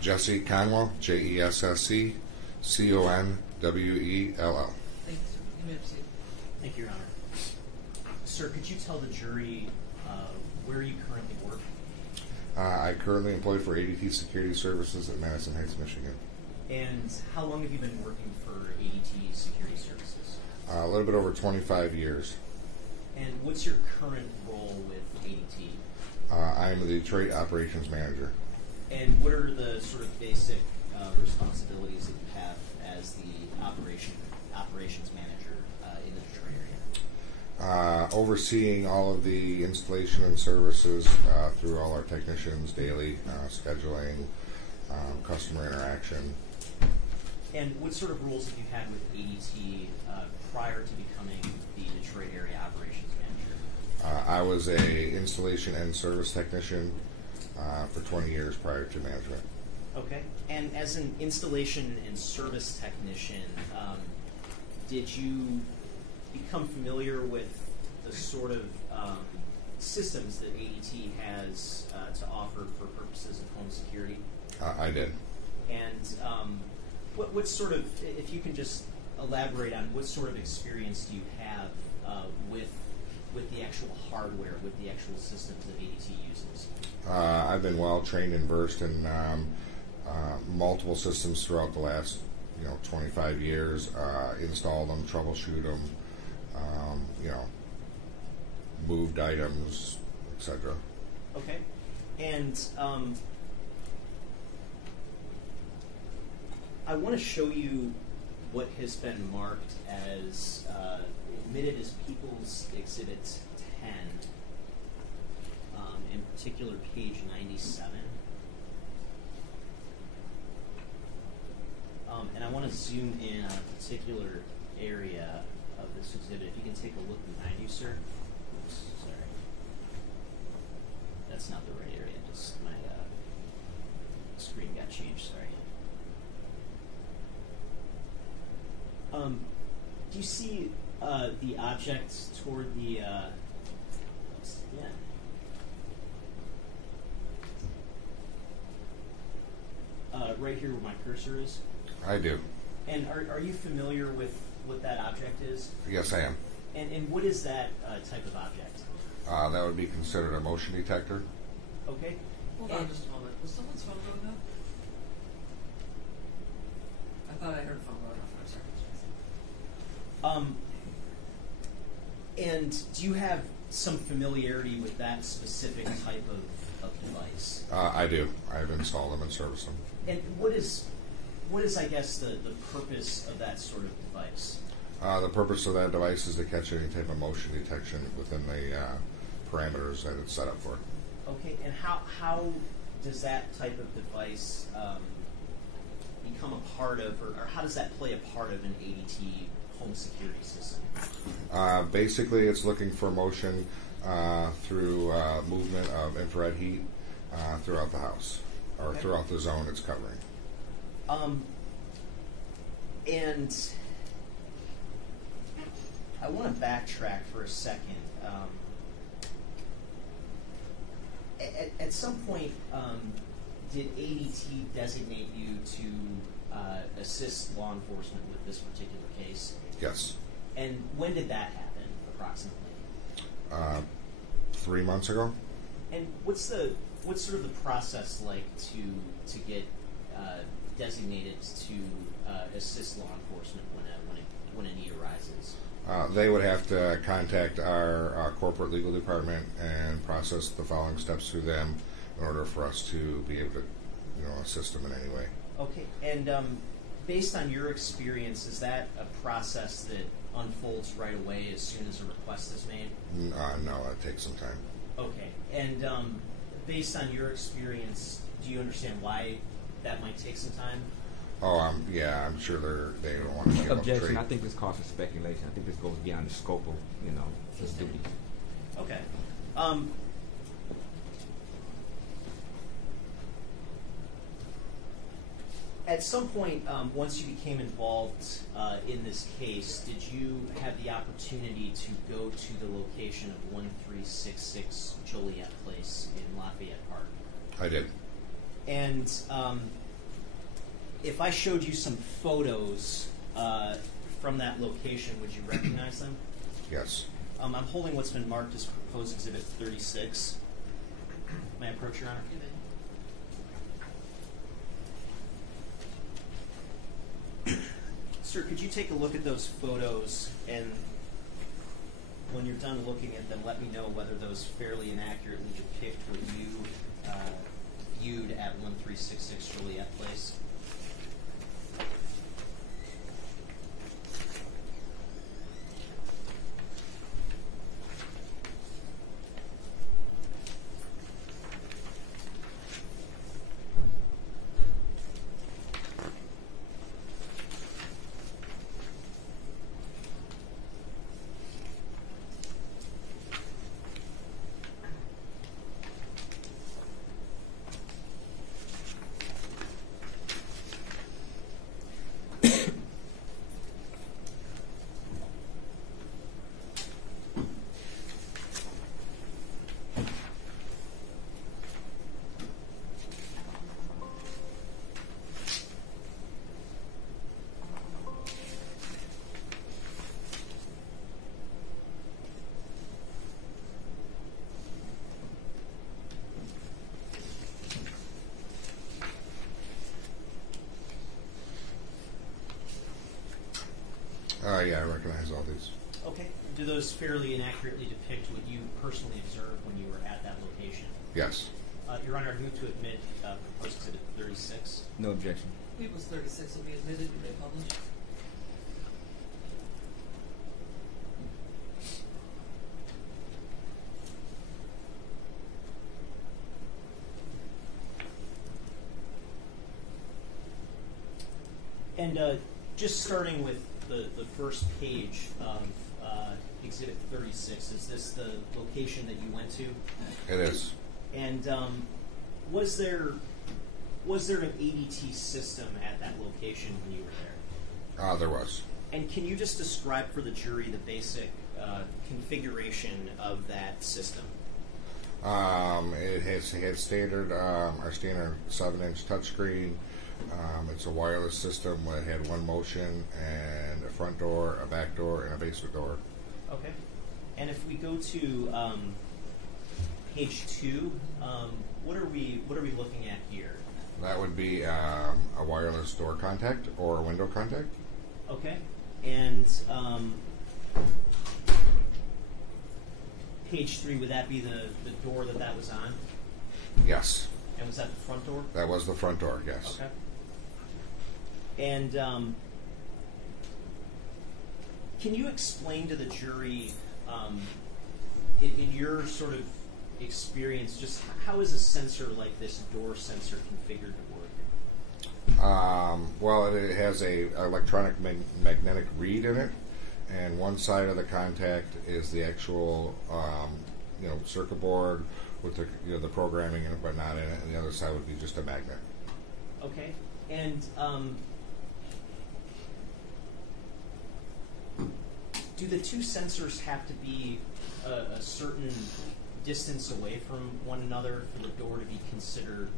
Jesse Conwell, Jesscconwell. Thank you, sir. You may have a seat. Thank you, Your Honor. Sir, could you tell the jury where you currently work? I currently employed for ADT Security Services at Madison Heights, Michigan. And how long have you been working for ADT Security Services? A little bit over 25 years. And what's your current role with ADT? I am the Detroit Operations Manager. And what are the sort of basic responsibilities that you have as the operations manager in the Detroit area? Overseeing all of the installation and services through all our technicians daily, scheduling, customer interaction. And what sort of roles have you had with ADT prior to becoming the Detroit area operations manager? I was a installation and service technician for 20 years prior to management. Okay. And as an installation and service technician, did you become familiar with the sort of systems that ADT has to offer for purposes of home security? I did. And what sort of, if you can just elaborate on what sort of experience do you have with the actual hardware, with the actual systems that ADT uses? I've been well trained and versed in multiple systems throughout the last 25 years. Installed them, troubleshoot them, moved items, etc. Okay. And I want to show you what has been marked as admitted as People's Exhibit 10, in particular page 97. And I want to zoom in on a particular area of this exhibit. If you can take a look behind you, sir. Oops, sorry. That's not the right area. Just my screen got changed, sorry. Do you see the object toward the right here where my cursor is? I do. And are you familiar with what that object is? Yes, I am. And what is that type of object? That would be considered a motion detector. Okay. Hold on just a moment. Was someone's phone going off? I thought I heard a phone going off for a second. And do you have some familiarity with that specific type of device? I do. I've installed them and serviced them. And what is I guess the purpose of that sort of device? The purpose of that device is to catch any type of motion detection within the parameters that it's set up for. Okay, and how does that type of device become a part of, or how does that play a part of an ADT home security system? Basically, it's looking for motion through movement of infrared heat throughout the house, or throughout the zone it's covering. And I want to backtrack for a second. At some point, did ADT designate you to assist law enforcement with this particular case? Yes. And when did that happen, approximately? 3 months ago. And what's sort of the process like to get designated to assist law enforcement when a need arises? They would have to contact our corporate legal department and process the following steps through them in order for us to be able to, assist them in any way. Okay, and based on your experience, is that a process that unfolds right away as soon as a request is made? No, it takes some time. Okay, and based on your experience, do you understand why that might take some time? Oh, yeah, I'm sure they don't want to give up Objection. trade. I think this calls for speculation. I think this goes beyond the scope of, his duties. Okay. At some point, once you became involved in this case, did you have the opportunity to go to the location of 1366 Joliet Place in Lafayette Park? I did. And if I showed you some photos from that location, would you recognize them? Yes. I'm holding what's been marked as proposed exhibit 36. May I approach, Your Honor? Sir, could you take a look at those photos, and when you're done looking at them, let me know whether those fairly and accurately depict what you viewed at 1366 Joliet Place? Yeah, I recognize all these. Okay. Do those fairly and accurately depict what you personally observed when you were at that location? Yes. Your Honor, I move to admit proposed exhibit 36. No objection. People's 36 will be admitted when they publish. And just starting with the first page of exhibit 36, is this the location that you went to? It is. And was there an ADT system at that location when you were there? There was. And can you just describe for the jury the basic configuration of that system? It had standard our standard 7-inch touchscreen. It's a wireless system that had one motion and a front door, a back door, and a basement door. Okay. And if we go to page 2, what are we looking at here? That would be a wireless door contact or a window contact. Okay. And page 3, would that be the door that was on? Yes. And was that the front door? That was the front door, yes. Okay. And can you explain to the jury, in your sort of experience, just how is a sensor like this door sensor configured to work? Well, it has a electronic magnetic read in it, and one side of the contact is the actual circuit board with the programming and whatnot in it, and the other side would be just a magnet. Okay. And do the two sensors have to be a certain distance away from one another for the door to be considered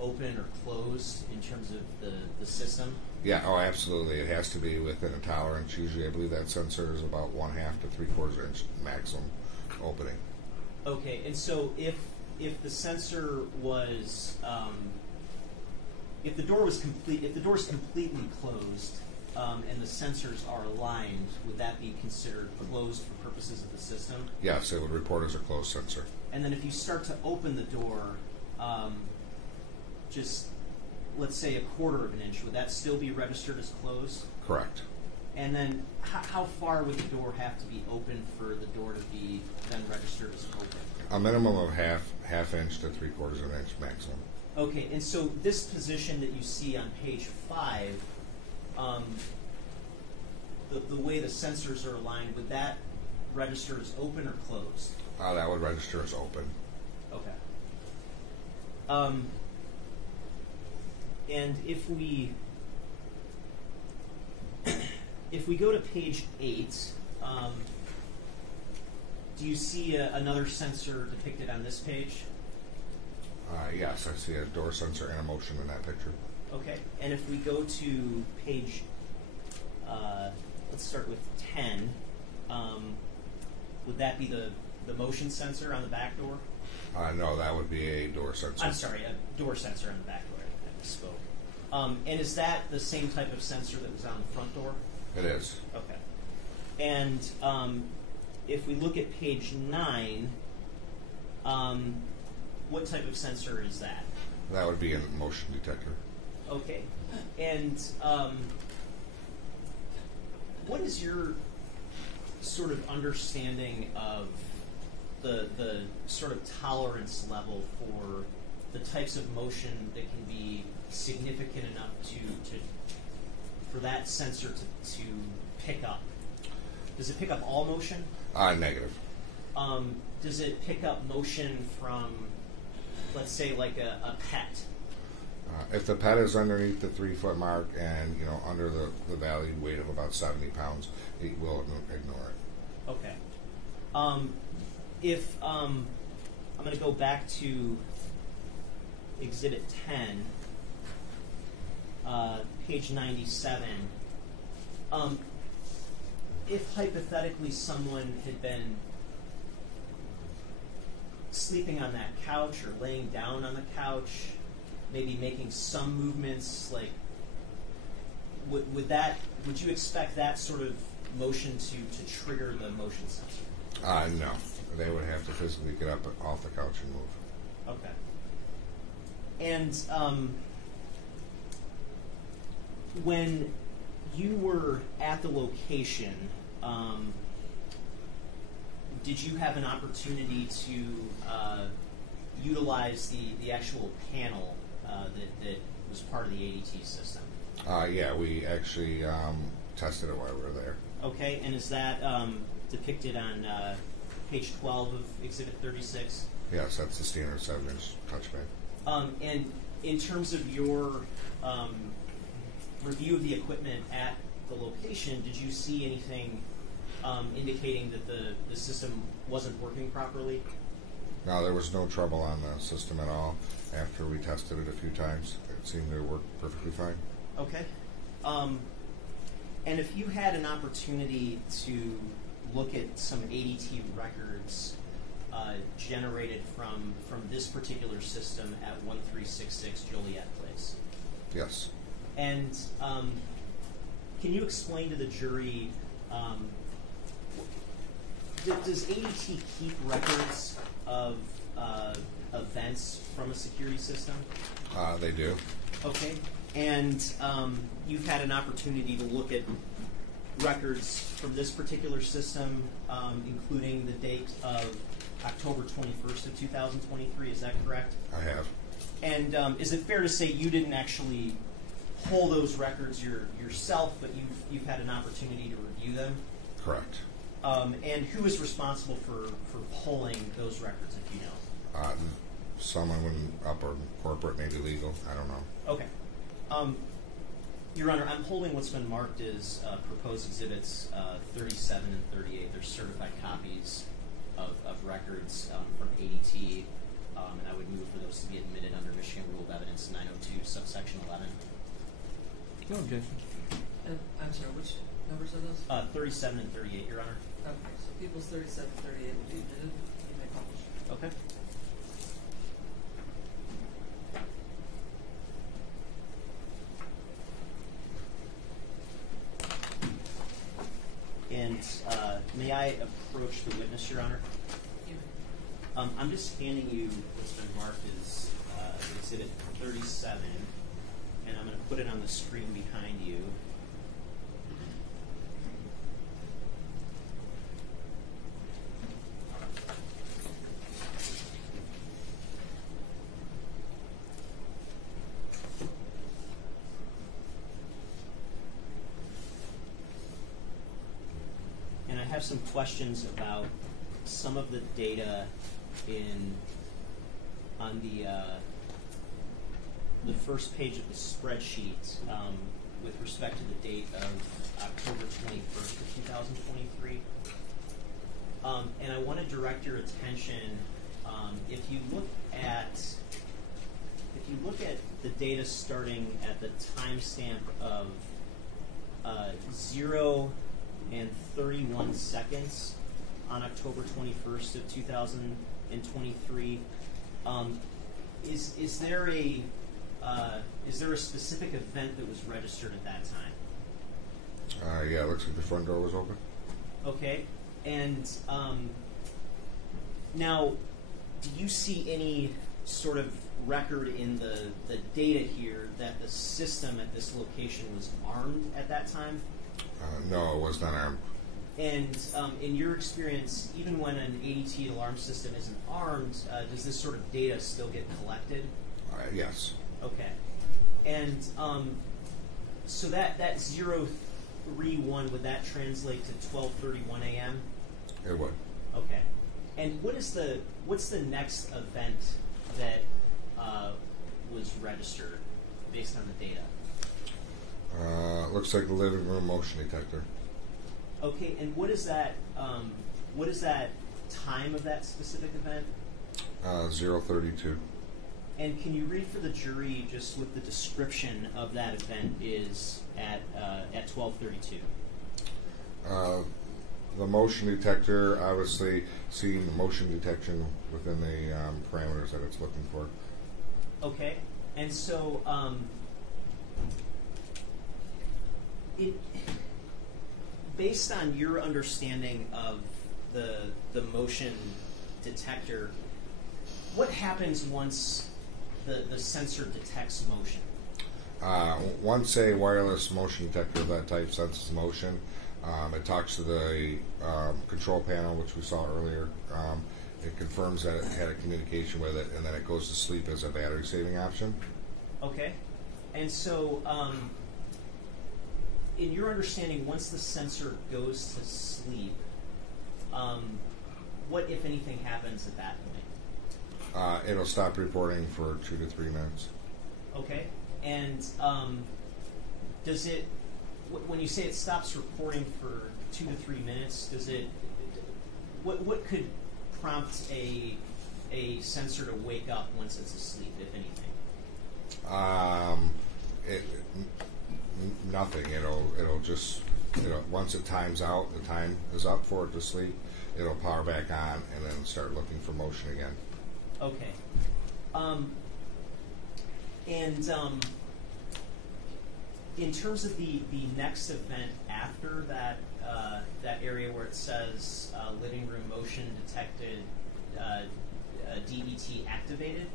open or closed in terms of the system? Yeah, oh, absolutely. It has to be within a tolerance. Usually, I believe that sensor is about 1/2 to 3/4 inch maximum opening. Okay, and so if the sensor was if the door is completely closed and the sensors are aligned, would that be considered closed for purposes of the system? Yes, it would report as a closed sensor. And then if you start to open the door, just let's say 1/4 inch, would that still be registered as closed? Correct. And then how far would the door have to be open for the door to be then registered as open? A minimum of half inch to 3/4 inch maximum. Okay, and so this position that you see on page 5, the way the sensors are aligned, would that register as open or closed? That would register as open. Okay. And if we go to page 8, do you see another sensor depicted on this page? Yes, I see a door sensor and a motion in that picture. Okay, and if we go to page, let's start with 10, would that be the motion sensor on the back door? No, that would be a door sensor. I'm sorry, a door sensor on the back door. I misspoke. And is that the same type of sensor that was on the front door? It is. Okay. And if we look at page 9, what type of sensor is that? That would be a motion detector. Okay. And what is your sort of understanding of the sort of tolerance level for the types of motion that can be significant enough to for that sensor to pick up? Does it pick up all motion? Negative. Does it pick up motion from, let's say, like a pet? If the pet is underneath the 3-foot mark and under the valued weight of about 70 pounds, it will ignore it. Okay. If I'm going to go back to Exhibit 10, page 97. If hypothetically someone had been sleeping on that couch or laying down on the couch, maybe making some movements, like would you expect that sort of motion to trigger the motion sensor? No, they would have to physically get up off the couch and move. Okay. And when you were at the location, did you have an opportunity to utilize the actual panel that was part of the ADT system? Yeah, we actually tested it while we were there. Okay, and is that depicted on page 12 of Exhibit 36? Yes, that's the standard 7-inch touchpad. And in terms of your review of the equipment at the location, did you see anything indicating that the system wasn't working properly? No, there was no trouble on the system at all. After we tested it a few times, it seemed to work perfectly fine. Okay. And if you had an opportunity to look at some ADT records generated from this particular system at 1366 Joliet Place. Yes. And can you explain to the jury, does ADT keep records of events from a security system? They do. Okay. And you've had an opportunity to look at records from this particular system, including the date of October 21st of 2023. Is that correct? I have. And is it fair to say you didn't actually pull those records yourself, but you've had an opportunity to review them? Correct. And who is responsible for pulling those records, if you know? Someone in upper corporate, maybe legal. I don't know. Okay. Your Honor, I'm holding what's been marked as proposed exhibits 37 and 38. They're certified copies of records from ADT, and I would move for those to be admitted under Michigan Rule of Evidence 902, subsection 11. No objection. And I'm sorry, which numbers are those? 37 and 38, Your Honor. Okay, so People's 37, 38 will be admitted. You may publish. Okay. And may I approach the witness, Your Honor? You may. I'm just handing you what's been marked as Exhibit 37, and I'm going to put it on the screen behind you. And I have some questions about some of the data on the first page of the spreadsheet with respect to the date of October 21st of 2023. And I want to direct your attention, if you look at if you look at the data starting at the timestamp of 0 and 31 seconds on October 21st of 2023, is there a specific event that was registered at that time? Yeah, it looks like the front door was open. Okay, and now, do you see any sort of record in the data here that the system at this location was armed at that time? No, it was not armed. And in your experience, even when an ADT alarm system isn't armed, does this sort of data still get collected? Yes. Okay. And so that 031, would that translate to 12:31 a.m.? It would. Okay. And what's the next event that was registered based on the data? Looks like the living room motion detector. Okay, and what is that? What is that time of that specific event? 032. And can you read for the jury just what the description of that event is at 12:32? The motion detector, obviously seeing the motion detection within the parameters that it's looking for. Okay, and so based on your understanding of the motion detector, what happens once the sensor detects motion? Once a wireless motion detector of that type senses motion, it talks to the control panel, which we saw earlier. It confirms that it had a communication with it, and then it goes to sleep as a battery saving option. Okay. And so, in your understanding, once the sensor goes to sleep, what, if anything, happens at that point? It'll stop reporting for 2 to 3 minutes. Okay. And does it, when you say it stops reporting for 2 to 3 minutes, does it, what could prompt a sensor to wake up once it's asleep, if anything? Nothing. It'll just, once it times out, the time is up for it to sleep, it'll power back on and then start looking for motion again. Okay. In terms of the next event after that that area where it says living room motion detected, DET activated,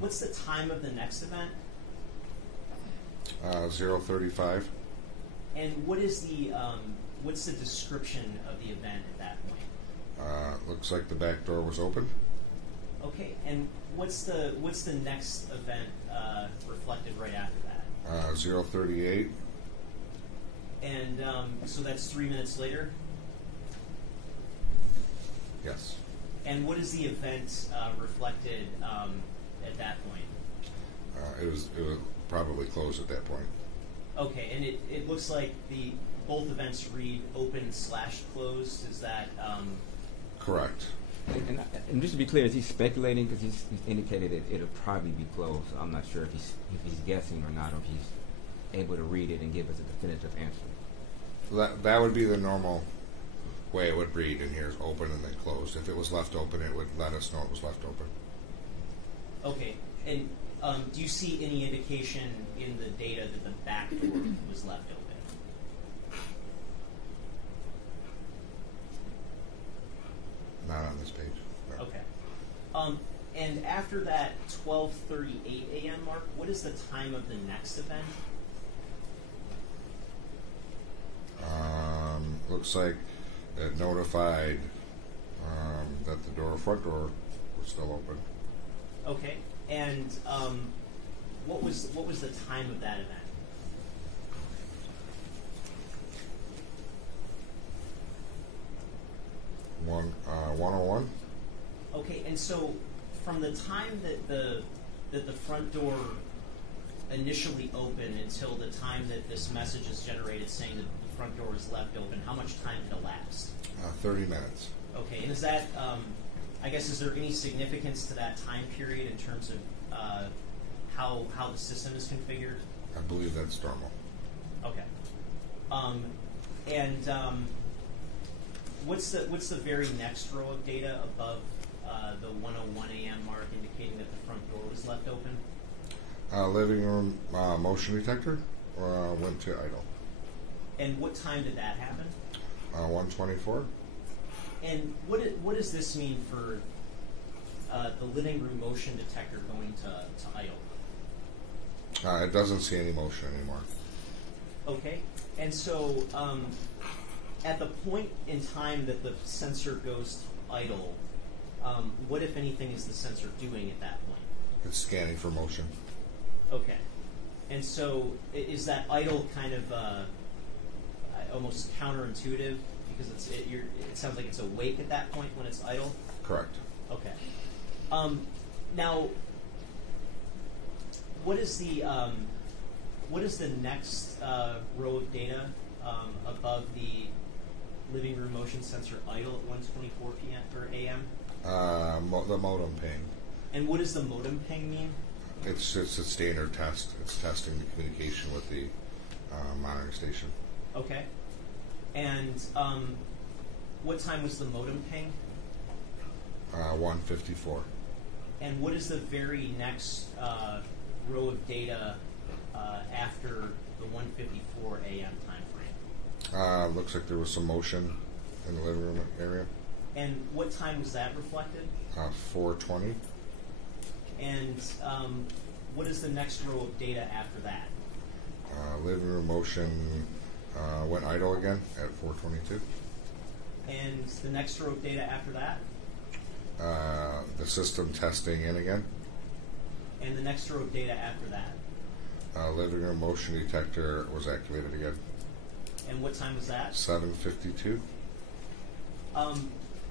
what's the time of the next event? 035. And what is what's the description of the event at that point? Looks like the back door was open. Okay, and what's the next event reflected right after that? 038. And so that's 3 minutes later? Yes. And what is the event reflected at that point? It was probably closed at that point. Okay, and it looks like both events read open/closed. Is that Correct. And just to be clear, is he speculating? Because he's indicated that it'll probably be closed. So I'm not sure if he's guessing or not, or if he's able to read it and give us a definitive answer. That would be the normal way it would read. In here is open and then closed. If it was left open, it would let us know it was left open. okay? And do you see any indication in the data that the back door was left open? Not on this page. No. Okay. And after that 12:38 a.m. mark, what is the time of the next event? Looks like it notified that the front door was still open. Okay. And what was the time of that event? 101. Okay, and so from the time that the front door initially opened until the time that this message is generated saying that the front door is left open, how much time had elapsed? 30 minutes. Okay, and is that, I guess, is there any significance to that time period in terms of how the system is configured? I believe that's normal. Okay. What's the very next row of data above the 1:01 a.m. mark, indicating that the front door was left open? Living room motion detector went to idle. And what time did that happen? 1:24. And what does this mean for the living room motion detector going to idle? It doesn't see any motion anymore. Okay. And so at the point in time that the sensor goes to idle, what, if anything, is the sensor doing at that point? It's scanning for motion. Okay. And so is that idle kind of almost counterintuitive, because it sounds like it's awake at that point when it's idle? Correct. Okay. Now, what is the next row of data above the living room motion sensor idle at 1:24 p.m. or a.m.? The modem ping. And what does the modem ping mean? It's a standard test. It's testing the communication with the monitoring station. Okay. And what time was the modem ping? 1:54. And what is the very next row of data after the 1:54 a.m. time frame? Looks like there was some motion in the living room area. And what time was that reflected? 4:20. And what is the next row of data after that? Living room motion went idle again at 4:22. And the next row of data after that? The system testing in again. And the next row of data after that? Living room motion detector was activated again. And what time was that? 7:52.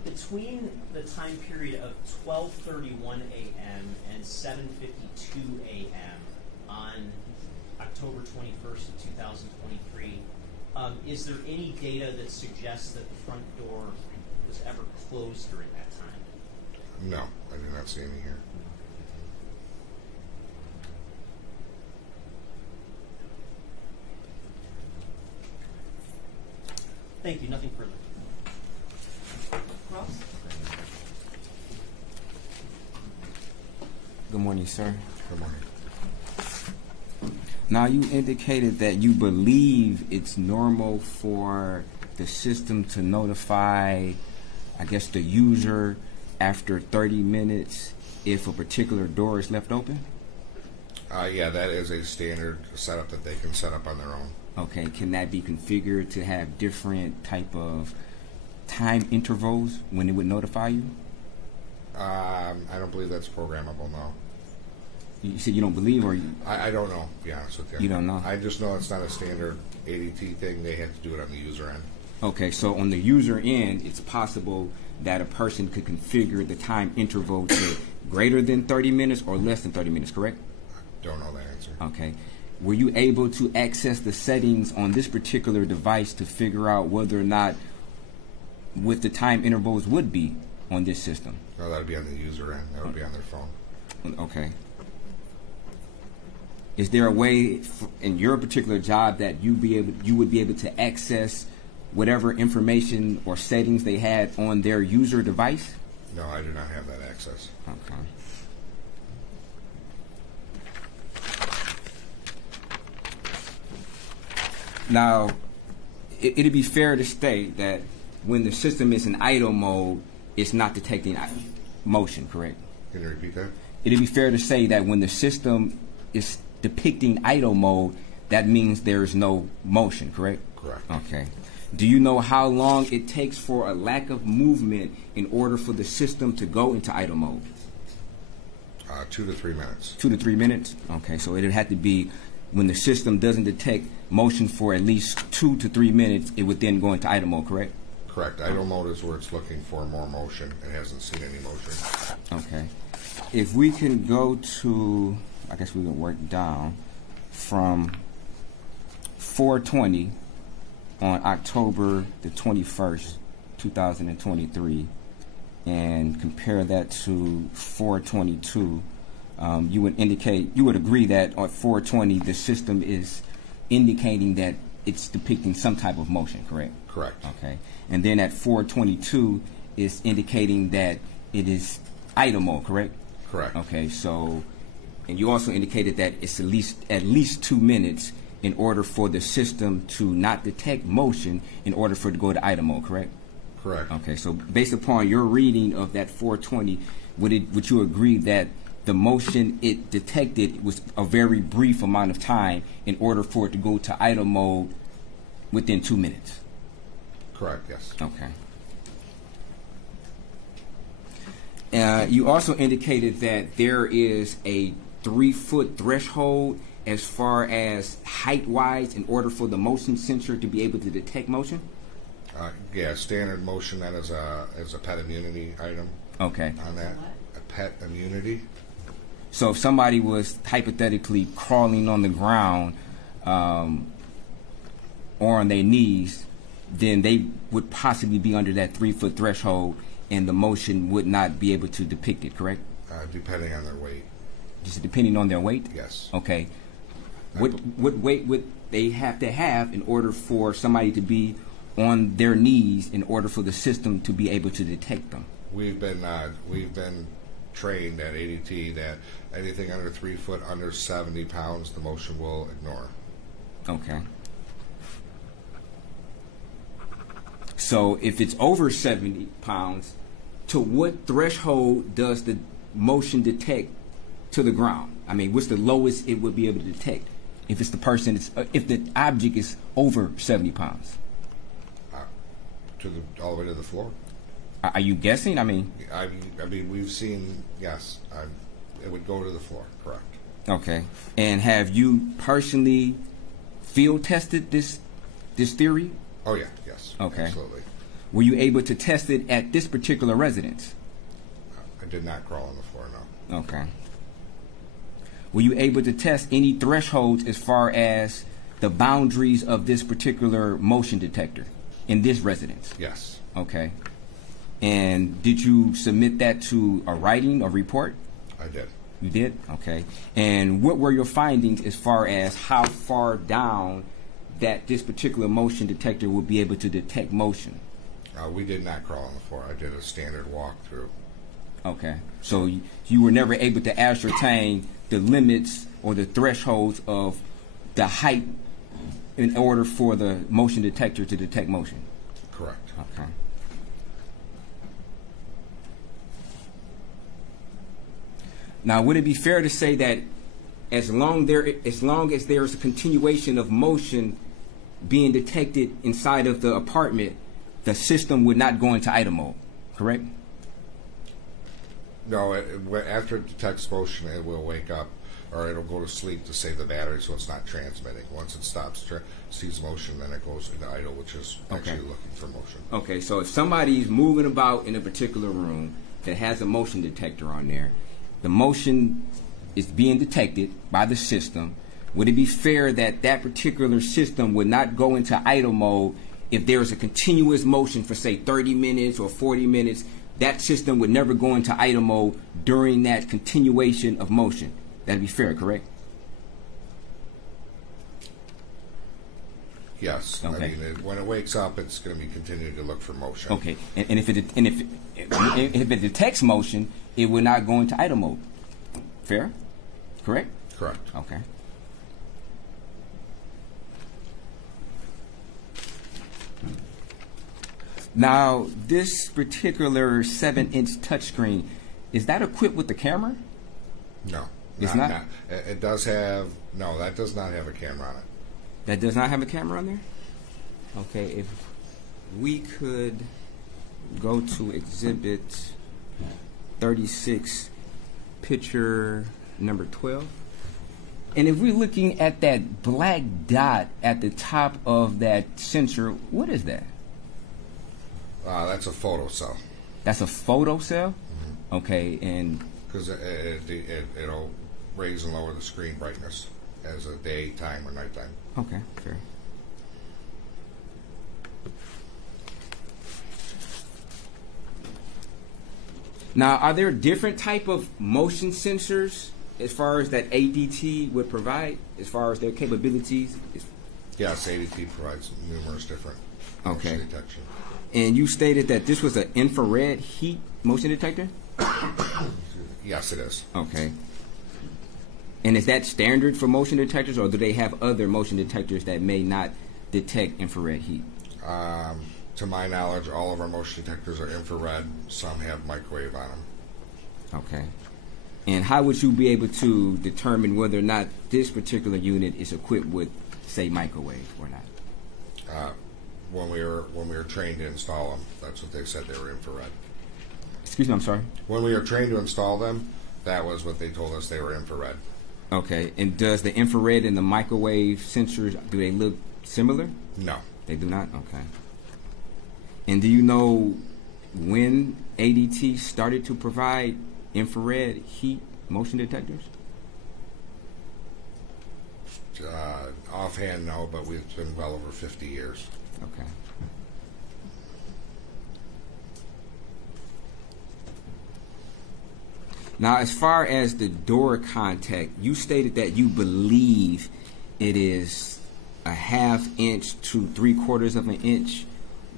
Between the time period of 12:31 a.m. and 7:52 a.m. on October 21st of 2023, is there any data that suggests that the front door was ever closed during that time? No, I do not see any here. Thank you. Nothing further. Ross? Good morning, sir. Good morning. Now, you indicated that you believe it's normal for the system to notify, I guess, the user after 30 minutes if a particular door is left open? Yeah, that is a standard setup that they can set up on their own. Okay, can that be configured to have different type of time intervals when it would notify you? I don't believe that's programmable, no. You said you don't believe, or you, I don't know, to be honest with you. You don't know? I just know it's not a standard ADT thing. They have to do it on the user end. okay, so on the user end, it's possible that a person could configure the time interval to greater than 30 minutes or less than 30 minutes, correct? Don't know that answer. Okay. Were you able to access the settings on this particular device to figure out whether or not what the time intervals would be on this system? No, that would be on the user end. That would be on their phone. Okay. Is there a way in your particular job that you would be able to access whatever information or settings they had on their user device? No, I do not have that access. Okay. Now, it'd be fair to state that when the system is in idle mode, it's not detecting motion, correct? Can you repeat that? It'd be fair to say that when the system is depicting idle mode, that means there is no motion, correct? Correct. Okay. Do you know how long it takes for a lack of movement in order for the system to go into idle mode? 2 to 3 minutes. 2 to 3 minutes? Okay, so it would have to be when the system doesn't detect motion for at least 2 to 3 minutes, it would then go into idle mode, correct? Correct. Idle mode is where it's looking for more motion. It hasn't seen any motion. Okay. If we can go to, I guess we can work down from 4:20 on October the 21st, 2023, and compare that to 4:22 you would agree that at 420 the system is indicating that it's depicting some type of motion, correct? Correct. Okay. And then at 422 it's indicating that it is idle mode, correct? Correct. Okay, so, and you also indicated that it's at least 2 minutes in order for the system to not detect motion in order for it to go to idle mode, correct? Correct. Okay, so based upon your reading of that 420, would you agree that the motion it detected was a very brief amount of time in order for it to go to idle mode within 2 minutes? Correct, yes. Okay. You also indicated that there is a 3-foot threshold as far as height-wise in order for the motion sensor to be able to detect motion? Yeah, standard motion, that is a pet immunity item. Okay. On that. A pet immunity. So if somebody was hypothetically crawling on the ground or on their knees, then they would possibly be under that 3-foot threshold and the motion would not be able to depict it, correct? Depending on their weight. Just depending on their weight? Yes. Okay. What weight would they have to have in order for somebody to be on their knees in order for the system to be able to detect them? We've been trained at ADT that anything under 3 foot, under 70 pounds, the motion will ignore. Okay. So if it's over 70 pounds, to what threshold does the motion detect to the ground? I mean, what's the lowest it would be able to detect if it's the person, if the object is over 70 pounds? All the way to the floor. Are you guessing? I mean, we've seen, yes, it would go to the floor, correct. Okay. And have you personally field tested this theory? Oh, yeah, yes. Okay. Absolutely. Were you able to test it at this particular residence? I did not crawl on the floor, no. Okay. Were you able to test any thresholds as far as the boundaries of this particular motion detector in this residence? Yes. Okay. And did you submit that to a writing or report? I did. You did? Okay. And what were your findings as far as how far down that this particular motion detector would be able to detect motion? We did not crawl on the floor. I did a standard walkthrough. Okay. So you were never able to ascertain the limits or the thresholds of the height in order for the motion detector to detect motion? Correct. Okay. Now, would it be fair to say that as long as there is a continuation of motion being detected inside of the apartment, the system would not go into idle mode, correct? No, after it detects motion, it will wake up, or it'll go to sleep to save the battery so it's not transmitting. Once it sees motion, then it goes into idle, which is actually looking for motion. Okay, so if somebody's moving about in a particular room that has a motion detector on there, the motion is being detected by the system, would it be fair that that particular system would not go into idle mode if there's a continuous motion for, say, 30 minutes or 40 minutes? That system would never go into idle mode during that continuation of motion. That'd be fair, correct? Yes. Okay. I mean, when it wakes up, it's going to be continuing to look for motion. Okay. And if it detects motion, it will not go into idle mode. Fair? Correct? Correct. Okay. Now, this particular 7-inch touchscreen, is that equipped with the camera? No. It's not? It does have, no, that does not have a camera on it. That does not have a camera on there? Okay, if we could go to exhibit 36, picture number 12. And if we're looking at that black dot at the top of that sensor, what is that? That's a photo cell. That's a photo cell? Mm-hmm. Okay, and... Because it'll raise and lower the screen brightness as a daytime or nighttime. Okay, fair. Now, are there different type of motion sensors as far as that ADT would provide, as far as their capabilities? Yes, ADT provides numerous different Okay. motion detection. And you stated that this was an infrared heat motion detector? Yes, it is. Okay. And is that standard for motion detectors, or do they have other motion detectors that may not detect infrared heat? To my knowledge, all of our motion detectors are infrared. Some have microwave on them. Okay. And how would you be able to determine whether or not this particular unit is equipped with, say, microwave or not? When we were trained to install them, that's what they said, they were infrared. Excuse me, I'm sorry? When we were trained to install them, that was what they told us, they were infrared. Okay. And does the infrared and the microwave sensors, do they look similar? No. They do not? Okay. And do you know when ADT started to provide infrared heat motion detectors? Offhand, no, but it's been well over 50 years. Okay. Now, as far as the door contact, you stated that you believe it is a ½ inch to 3/4 of an inch,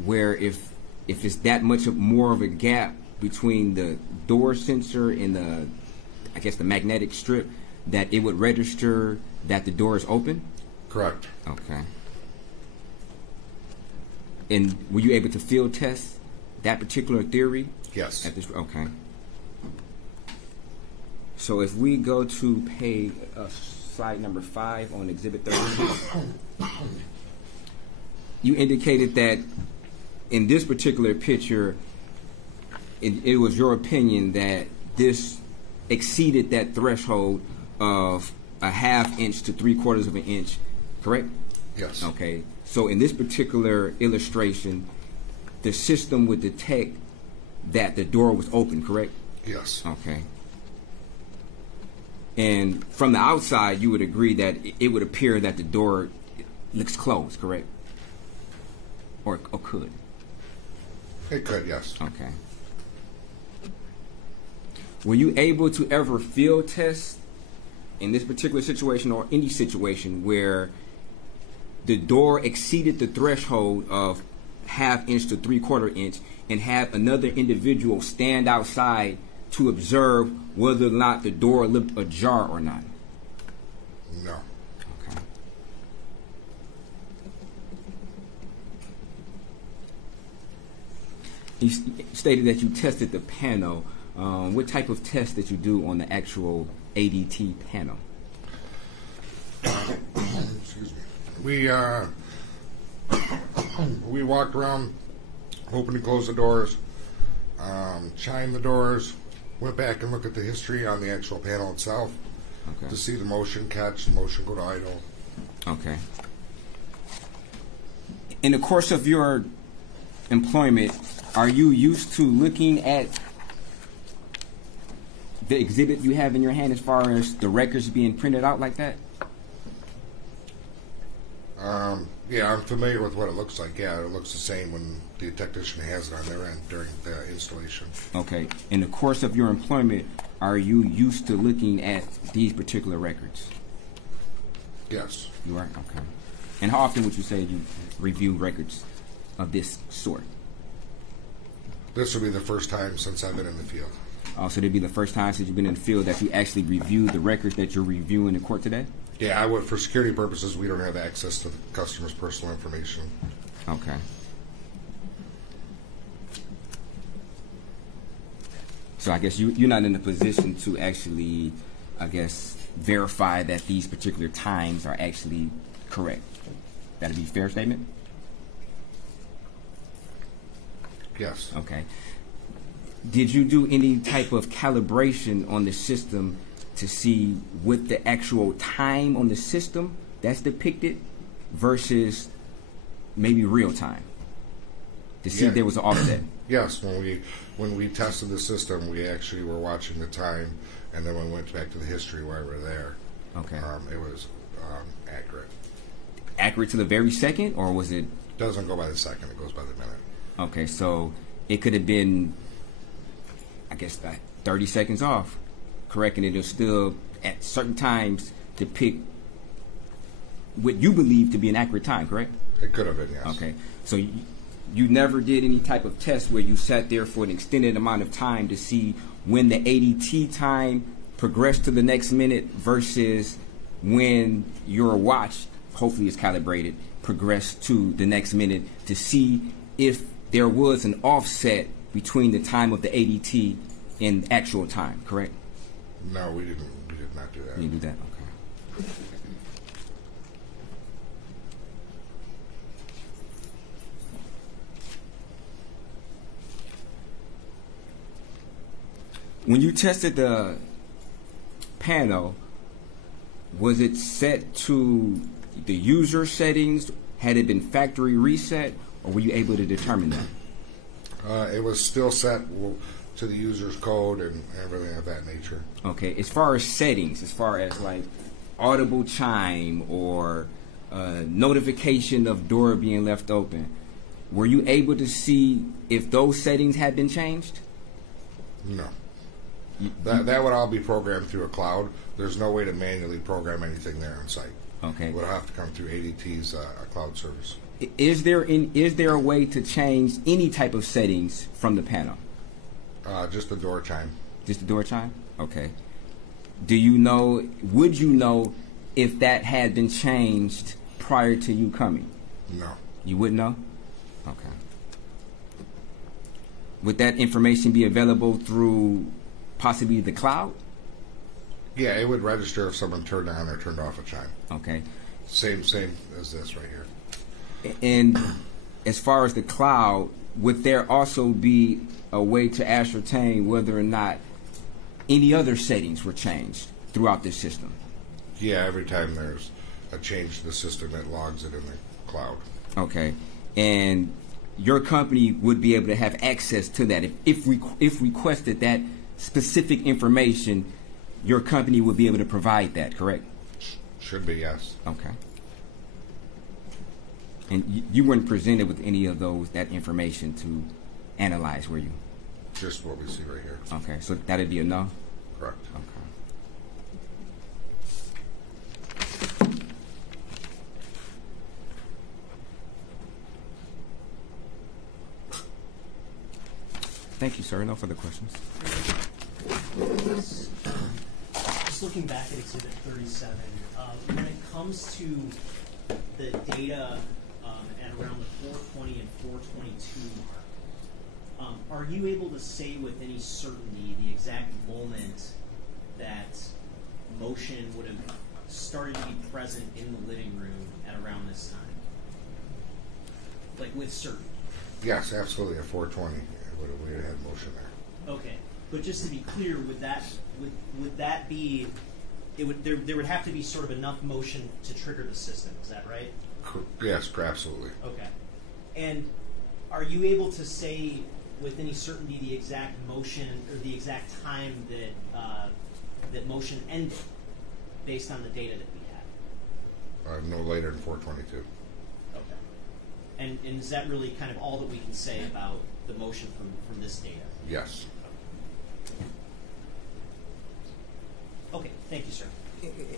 where if it's that much more of a gap between the door sensor and the, I guess, the magnetic strip, that it would register that the door is open? Correct. Okay. And were you able to field test that particular theory? Yes. At this, okay. So if we go to page slide number 5 on Exhibit 30, you indicated that in this particular picture, it was your opinion that this exceeded that threshold of a ½ inch to 3/4 of an inch, correct? Yes. Okay. So in this particular illustration, the system would detect that the door was open, correct? Yes. Okay. And from the outside, you would agree that it would appear that the door looks closed, correct? Or could? It could, yes. Okay. Were you able to ever field test in this particular situation or any situation where the door exceeded the threshold of ½ inch to 3/4 inch and have another individual stand outside to observe whether or not the door looked ajar or not? No. Okay. You stated that you tested the panel. What type of test did you do on the actual ADT panel? Excuse me. We walked around, opened and closed the doors, chimed the doors, went back and looked at the history on the actual panel itself to see the motion catch, the motion go to idle. Okay. In the course of your employment, are you used to looking at the exhibit you have in your hand as far as the records being printed out like that? Yeah, I'm familiar with what it looks like. Yeah, it looks the same when the technician has it on their end during the installation. Okay. In the course of your employment, are you used to looking at these particular records? Yes. You are? Okay. And how often would you say you review records of this sort? This will be the first time since I've been in the field. So it'd be the first time since you've been in the field that you actually reviewed the records that you're reviewing in court today? Yeah, I would. For security purposes, we don't have access to the customer's personal information. Okay. So I guess you're not in a position to actually, I guess, verify that these particular times are actually correct. That'd be a fair statement? Yes. Okay. Did you do any type of calibration on the system to see what the actual time on the system that's depicted versus maybe real time? To see if there was an offset? Yes. When we tested the system, we actually were watching the time, and then when we went back to the history while we were there, Okay. It was accurate. Accurate to the very second, or was it? It doesn't go by the second; it goes by the minute. Okay, so it could have been, I guess, 30 seconds off, correct, and it'll still at certain times to pick what you believe to be an accurate time, correct? It could have been, yes. Okay. So you never did any type of test where you sat there for an extended amount of time to see when the ADT time progressed to the next minute versus when your watch, hopefully is calibrated, progressed to the next minute to see if there was an offset between the time of the ADT and actual time, correct? No, we did not do that. You didn't do that? Okay. When you tested the panel, was it set to the user settings? Had it been factory reset, or were you able to determine that? It was still set to the user's code and everything of that nature. Okay. As far as settings, as far as like audible chime or notification of door being left open, were you able to see if those settings had been changed? No. That would all be programmed through a cloud. There's no way to manually program anything there on site. Okay. It would have to come through ADT's cloud service. Is there a way to change any type of settings from the panel? Just the door chime. Just the door chime? Okay. Would you know if that had been changed prior to you coming? No. You wouldn't know? Okay. Would that information be available through possibly the cloud? Yeah, it would register if someone turned on or turned off a chime. Okay. Same as this right here. And as far as the cloud, would there also be a way to ascertain whether or not any other settings were changed throughout this system? Yeah, every time there's a change to the system, it logs it in the cloud. Okay. And your company would be able to have access to that. If requested that specific information, your company would be able to provide that, correct? Should be, yes. Okay. And you weren't presented with any of that information to analyze, were you? Just what we see right here. Okay, so that'd be a no? Correct. Okay. Thank you, sir. No further questions. Just looking back at Exhibit 37, when it comes to the data at around the 420 and 422 mark, are you able to say with any certainty the exact moment that motion would have started to be present in the living room at around this time? Like with certainty? Yes, absolutely. At 420, we would have had motion there. Okay, but just to be clear, would that be? There would have to be sort of enough motion to trigger the system. Is that right? Yes, absolutely. Okay, and are you able to say with any certainty the exact motion or the exact time that that motion ended, based on the data that we have? No later than 422. Okay, and is that really kind of all that we can say about the motion from this data? Yes. Okay, thank you, sir.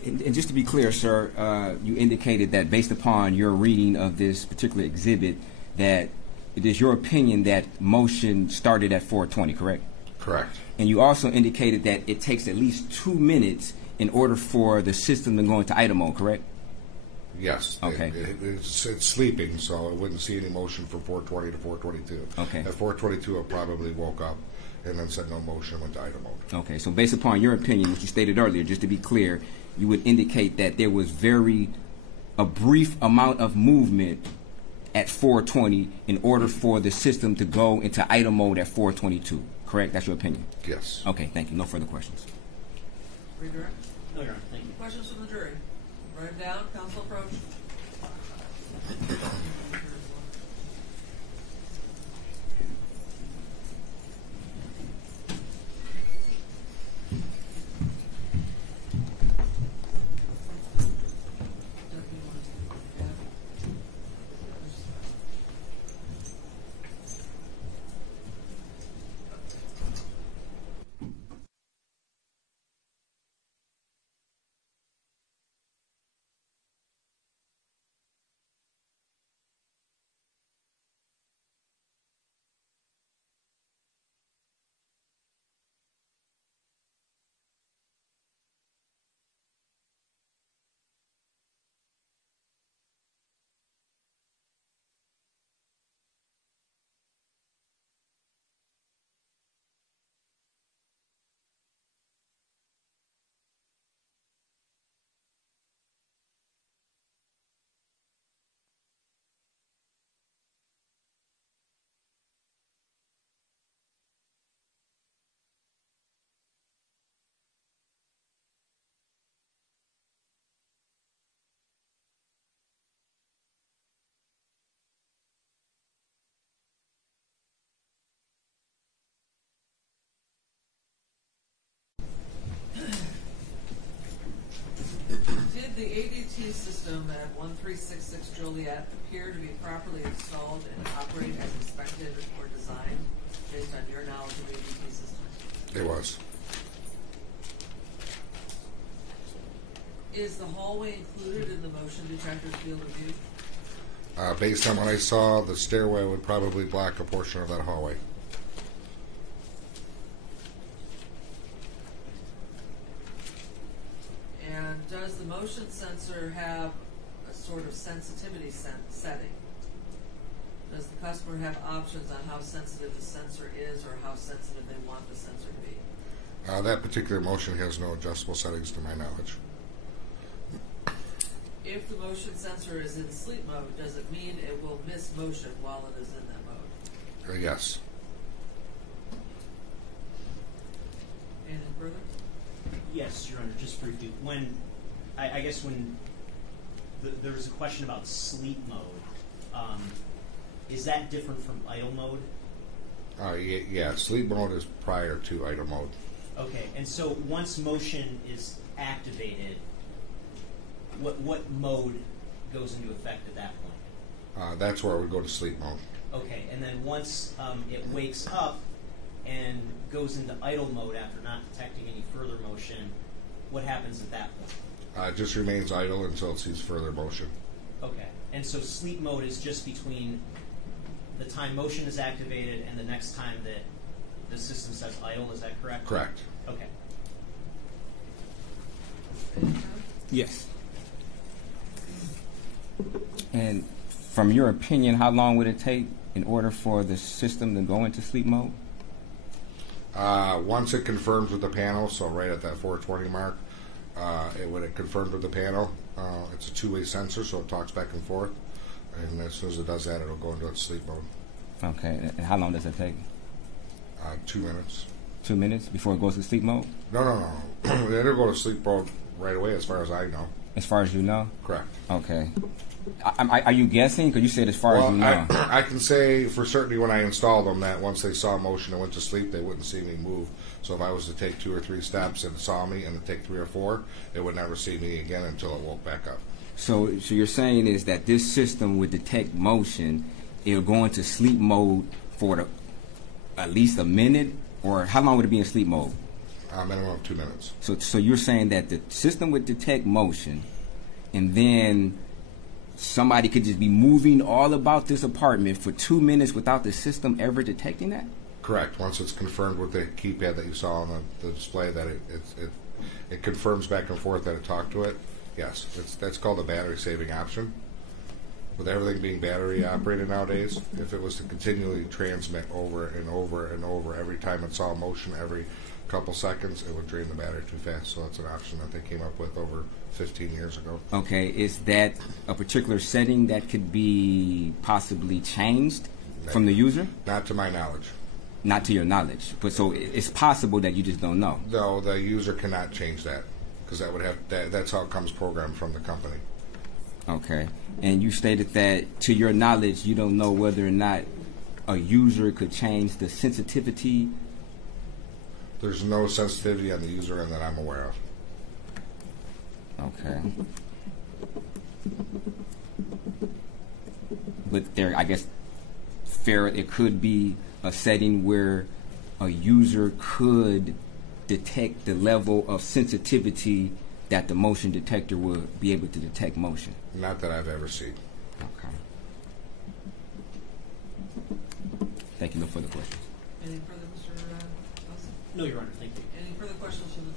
And just to be clear, sir, you indicated that based upon your reading of this particular exhibit, that it is your opinion that motion started at 420, correct? Correct. And you also indicated that it takes at least 2 minutes in order for the system to go into idle mode, correct? Yes. Okay. It's sleeping, so it wouldn't see any motion from 420 to 422. Okay. At 422, it probably woke up and then said no motion, went to idle mode. Okay, so based upon your opinion, which you stated earlier, just to be clear, you would indicate that there was a brief amount of movement at 420 in order for the system to go into idle mode at 422, correct? That's your opinion? Yes. Okay, thank you. No further questions. Redirect. No, Your Honor, thank you. Questions from the jury? Write them down. Counsel approach. Did the ADT system at 1366 Joliet appear to be properly installed and operate as expected or designed based on your knowledge of ADT systems? It was. Is the hallway included in the motion detector's field of view? Based on what I saw, the stairway would probably block a portion of that hallway. And does the motion sensor have a sort of sensitivity setting? Does the customer have options on how sensitive the sensor is or how sensitive they want the sensor to be? That particular motion has no adjustable settings to my knowledge. If the motion sensor is in sleep mode, does it mean it will miss motion while it is in that mode? Yes. Anything further? Yes, Your Honor, just briefly. When, I guess when there was a question about sleep mode, is that different from idle mode? Yeah, sleep mode is prior to idle mode. Okay, and so once motion is activated, what mode goes into effect at that point? That's where we go to sleep mode. Okay, and then once it wakes up and goes into idle mode after not detecting any further motion, what happens at that point? It just remains idle until it sees further motion. Okay, and so sleep mode is just between the time motion is activated and the next time that the system says idle, is that correct? Correct. Okay. Yes. And from your opinion, how long would it take in order for the system to go into sleep mode? Once it confirms with the panel, so right at that 420 mark, when it confirmed with the panel, it's a two-way sensor, so it talks back and forth. And as soon as it does that, it'll go into its sleep mode. Okay. And how long does it take? 2 minutes. 2 minutes before it goes to sleep mode? No. It'll go to sleep mode right away, as far as I know. As far as you know? Correct. Okay. Are you guessing? Because you said as far as you know. I can say for certainty when I installed them that once they saw motion and went to sleep, they wouldn't see me move. So if I was to take 2 or 3 steps and it saw me and to take 3 or 4, it would never see me again until it woke back up. So you're saying is that this system would detect motion, it'll go into sleep mode for at least a minute, or how long would it be in sleep mode? Minimum of 2 minutes. So you're saying that the system would detect motion, and then somebody could just be moving all about this apartment for 2 minutes without the system ever detecting that? Correct. Once it's confirmed with the keypad that you saw on the display that it confirms back and forth that it talked to it, yes. That's called the battery saving option. With everything being battery operated nowadays, if it was to continually transmit over and over and over every time it saw motion every couple seconds, it would drain the battery too fast. So that's an option that they came up with over 15 years ago. Okay, is that a particular setting that could be possibly changed from the user? Not to my knowledge. Not to your knowledge, but so it's possible that you just don't know. No, the user cannot change that because that's how it comes programmed from the company. Okay, and you stated that to your knowledge, you don't know whether or not a user could change the sensitivity. There's no sensitivity on the user end that I'm aware of. Okay. But there, I guess, it could be a setting where a user could detect the level of sensitivity that the motion detector would be able to detect motion. Not that I've ever seen. Okay. Thank you. No further questions. Any further, Mr. Wilson? No, Your Honor, thank you. Any further questions from the